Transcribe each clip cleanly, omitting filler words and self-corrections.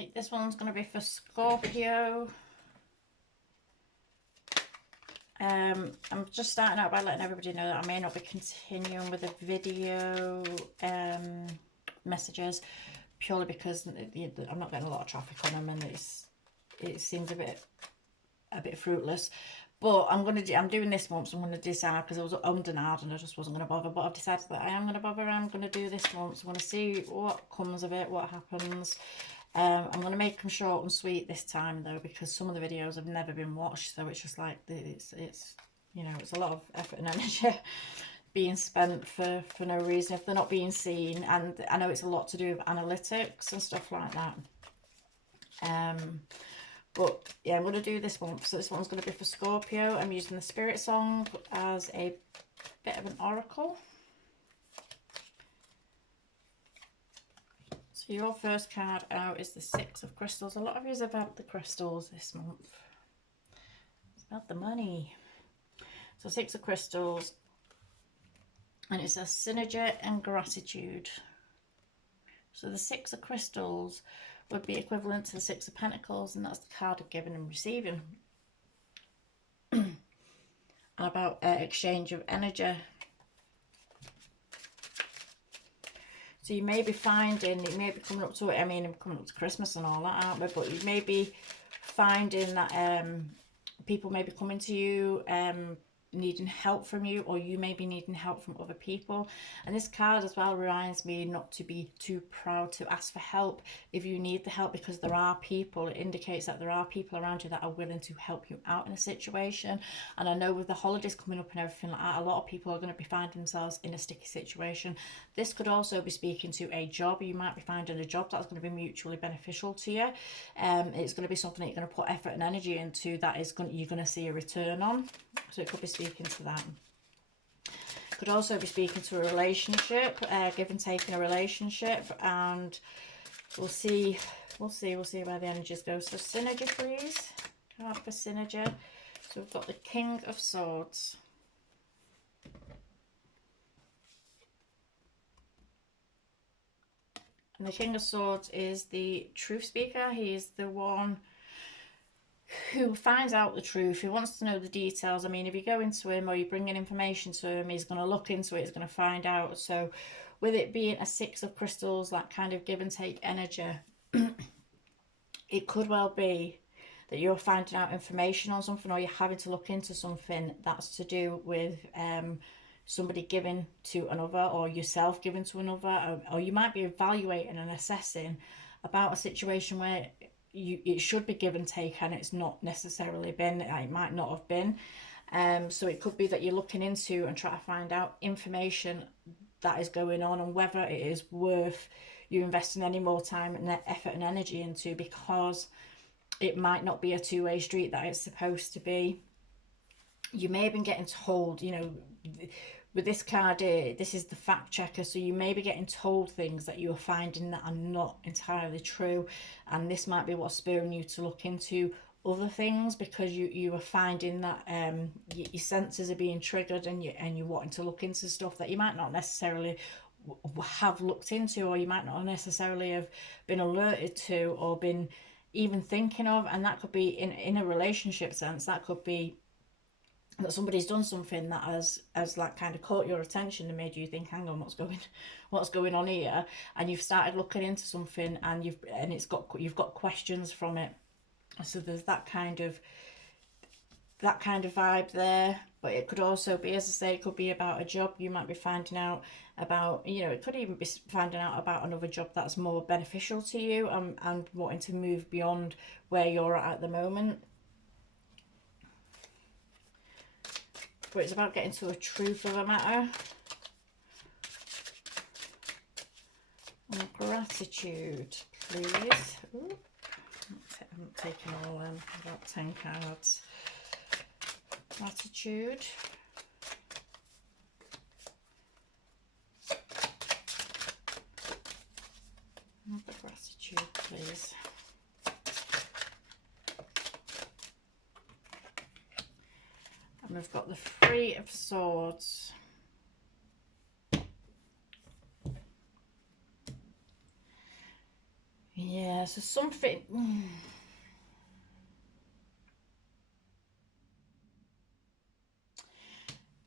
Okay, this one's going to be for Scorpio. I'm just starting out by letting everybody know that I may not be continuing with the video messages, purely because I'm not getting a lot of traffic on them, and it seems a bit fruitless. But I'm doing this once. I'm going to decide, because I was undenied and I just wasn't going to bother. But I've decided that I am going to bother. I'm going to do this once. I want to see what comes of it, what happens. I'm going to make them short and sweet this time though, because some of the videos have never been watched. So it's just like it's you know, it's a lot of effort and energy being spent for no reason if they're not being seen. And I know it's a lot to do with analytics and stuff like that. But yeah, I'm going to do this one. So this one's going to be for Scorpio. I'm using the Spirit Song as a bit of an oracle. So your first card out is the Six of Crystals. A lot of you have had the crystals this month. It's about the money. So Six of Crystals. And it says synergy and gratitude. So the Six of Crystals would be equivalent to the Six of Pentacles, and that's the card of giving and receiving. And about exchange of energy. So you may be finding, it may be coming up to it, I mean, I'm coming up to Christmas and all that, aren't we? But you may be finding that people may be coming to you, needing help from you, or you may be needing help from other people. And this card as well reminds me not to be too proud to ask for help if you need the help, because there are people, it indicates that there are people around you that are willing to help you out in a situation. And I know with the holidays coming up and everything like that, a lot of people are going to be finding themselves in a sticky situation. This could also be speaking to a job. You might be finding a job that's going to be mutually beneficial to you. It's going to be something that you're going to put effort and energy into that is you're going to see a return on. So it could be speaking to that. Could also be speaking to a relationship, give and take in a relationship, and we'll see where the energies go. So synergy, please. Card for synergy. So we've got the King of Swords. And the King of Swords is the truth speaker. He's the one who finds out the truth, who wants to know the details. I mean, if you go into him or you bring in information to him, he's going to look into it, he's going to find out. So with it being a Six of Crystals, that kind of give and take energy, it could well be that you're finding out information on something, or you're having to look into something that's to do with somebody giving to another, or yourself giving to another, or you might be evaluating and assessing about a situation where it should be give and take, and it's not necessarily been, it might not have been. So it could be that you're looking into and trying to find out information that is going on, and whether it is worth you investing any more time and effort and energy into, because it might not be a two-way street that it's supposed to be. You may have been getting told, you know, with this card here, this is the fact checker, so you may be getting told things that you're finding that are not entirely true, and this might be what's spurring you to look into other things, because you are finding that your senses are being triggered, and you're wanting to look into stuff that you might not necessarily have looked into, or you might not necessarily have been alerted to, or been even thinking of. And that could be in a relationship sense, that could be that somebody's done something that has like kind of caught your attention and made you think, hang on, what's going on here, and you've started looking into something, and you've got questions from it. So there's that kind of vibe there. But it could also be, as I say, it could be about a job. You might be finding out about, you know, it could even be finding out about another job that's more beneficial to you, and wanting to move beyond where you're at the moment. But it's about getting to a truth of a matter. And gratitude, please. Ooh, I'm not taking all about 10 cards. Gratitude. And the gratitude, please. And we've got the Three of Swords. Yeah, so something.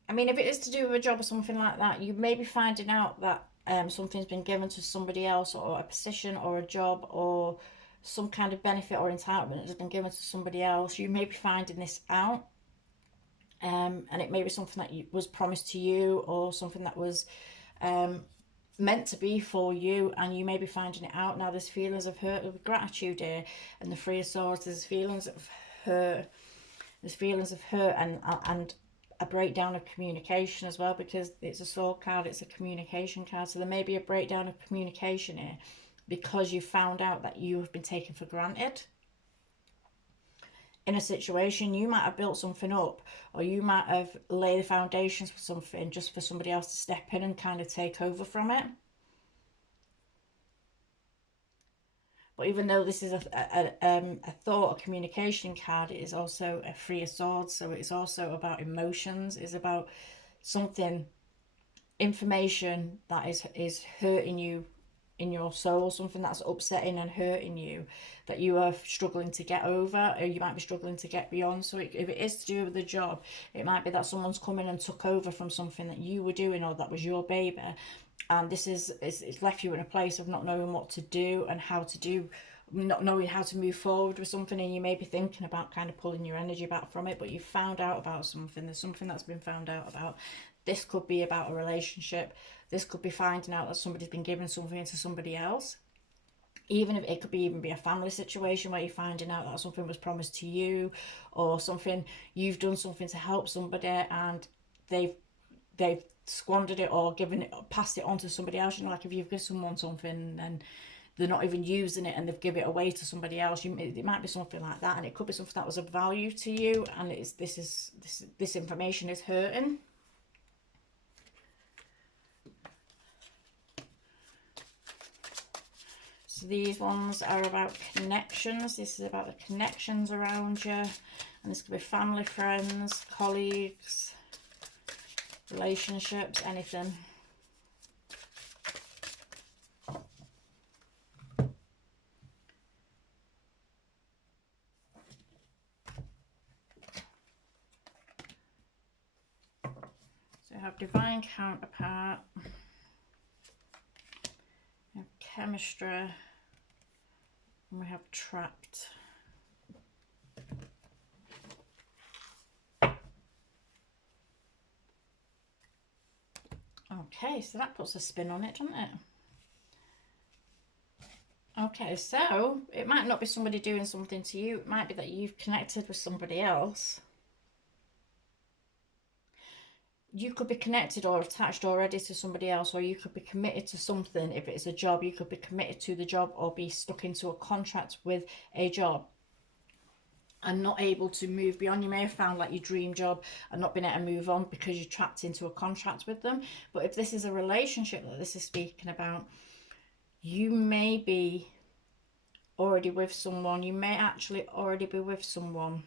I mean, if it is to do with a job or something like that, you may be finding out that something's been given to somebody else, or a position or a job or some kind of benefit or entitlement has been given to somebody else. You may be finding this out, and it may be something that was promised to you, or something that was um, meant to be for you, and you may be finding it out now. There's feelings of hurt with gratitude here, and the Three of Swords. There's feelings of hurt. There's feelings of hurt and a breakdown of communication as well, because it's a sword card. It's a communication card, so there may be a breakdown of communication here because you found out that you have been taken for granted in a situation. You might have built something up, or you might have laid the foundations for something just for somebody else to step in and kind of take over from it. But even though this is a thought, a communication card, it is also a Three of Swords. So it's also about emotions. It's about something, information that is hurting you in your soul, something that's upsetting and hurting you, that you are struggling to get over, or you might be struggling to get beyond. So if it is to do with the job, it might be that someone's come in and took over from something that you were doing, or that was your baby, and this is it's left you in a place of not knowing what to do and how to do, not knowing how to move forward with something. And you may be thinking about kind of pulling your energy back from it, but you found out about something. There's something that's been found out about. This could be about a relationship. This could be finding out that somebody's been giving something to somebody else. Even if it could be even be a family situation where you're finding out that something was promised to you, or something, you've done something to help somebody and they've squandered it, or given it, passed it on to somebody else. You know, like if you've given someone something and they're not even using it and they've given it away to somebody else, it might be something like that, and it could be something that was of value to you, and this information is hurting. So these ones are about connections. This is about the connections around you, and this could be family, friends, colleagues, relationships, anything. So we have divine counterpart, we have chemistry, and we have trapped. Okay, so that puts a spin on it, doesn't it? Okay, so it might not be somebody doing something to you. It might be that you've connected with somebody else. You could be connected or attached already to somebody else, or you could be committed to something. If it's a job, you could be committed to the job, or be stuck into a contract with a job and not able to move beyond. You may have found like your dream job and not been able to move on because you're trapped into a contract with them. But if this is a relationship that this is speaking about, you may be already with someone. You may actually already be with someone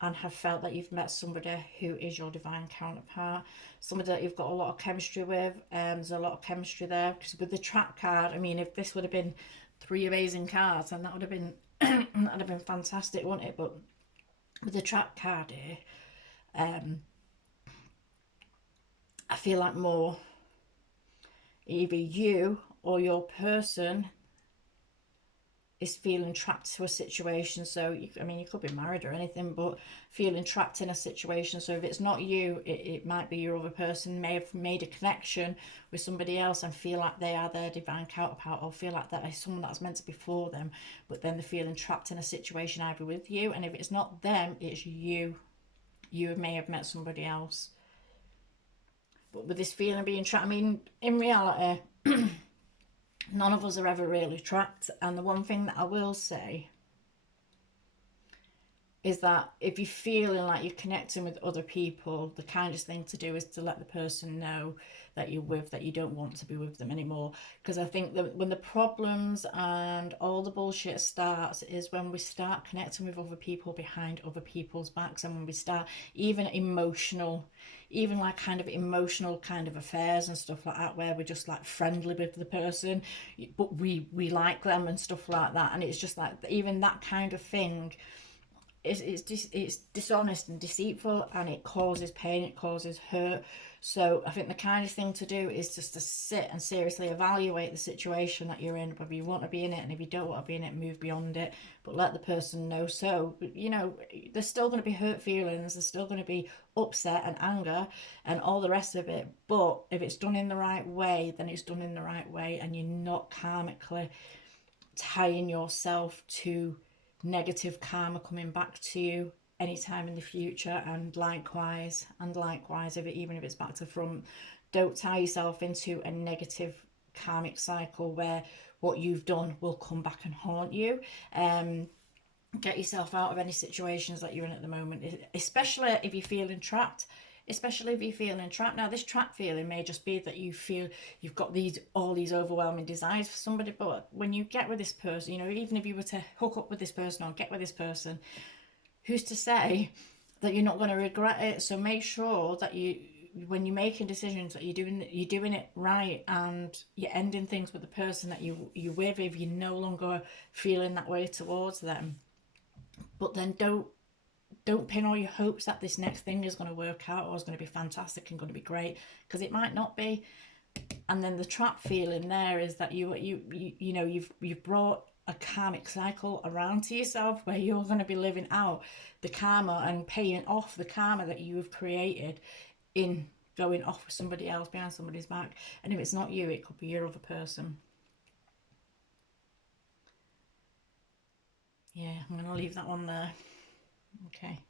and have felt that you've met somebody who is your divine counterpart, somebody that you've got a lot of chemistry with. There's a lot of chemistry there, because with the trap card, I mean, if this would have been 3 amazing cards, and that would have been that'd have been fantastic, wouldn't it? But with the trap card here, I feel like more either you or your person is feeling trapped to a situation. So I mean, you could be married or anything, but feeling trapped in a situation. So if it's not you, it might be your other person may have made a connection with somebody else and feel like they are their divine counterpart, or feel like that is someone that's meant to be for them, but then they're feeling trapped in a situation either with you. And if it's not them, it's you. You may have met somebody else, but with this feeling of being trapped, I mean, in reality, none of us are ever really trapped. And the one thing that I will say is that if you're feeling like you're connecting with other people, the kindest thing to do is to let the person know that you're with, that you don't want to be with them anymore. Because I think that when the problems and all the bullshit starts is when we start connecting with other people behind other people's backs, and when we start even emotional, even like kind of emotional kind of affairs and stuff like that, where we're just like friendly with the person, but we like them and stuff like that. And it's just like even that kind of thing, it's dishonest and deceitful, and it causes pain, it causes hurt. So I think the kindest thing to do is just to sit and seriously evaluate the situation that you're in, whether you want to be in it, and if you don't want to be in it, move beyond it, but let the person know. So there's still going to be hurt feelings, there's still going to be upset and anger and all the rest of it, but if it's done in the right way, then it's done in the right way, and you're not karmically tying yourself to negative karma coming back to you anytime in the future. And likewise, if it, even if it's back to front, don't tie yourself into a negative karmic cycle where what you've done will come back and haunt you. Get yourself out of any situations that you're in at the moment, especially if you're feeling trapped. Now, this trap feeling may just be that you feel you've got all these overwhelming desires for somebody, but when you get with this person, even if you were to hook up with this person or get with this person, who's to say that you're not going to regret it? So make sure that when you're making decisions, that you're doing it right, and you're ending things with the person that you're with if you're no longer feeling that way towards them. But then don't pin all your hopes that this next thing is going to work out or is going to be fantastic and going to be great, because it might not be. And then the trap feeling there is that you've brought a karmic cycle around to yourself where you're going to be living out the karma and paying off the karma that you have created in going off with somebody else behind somebody's back. And if it's not you, it could be your other person. Yeah, I'm going to leave that one there. Okay.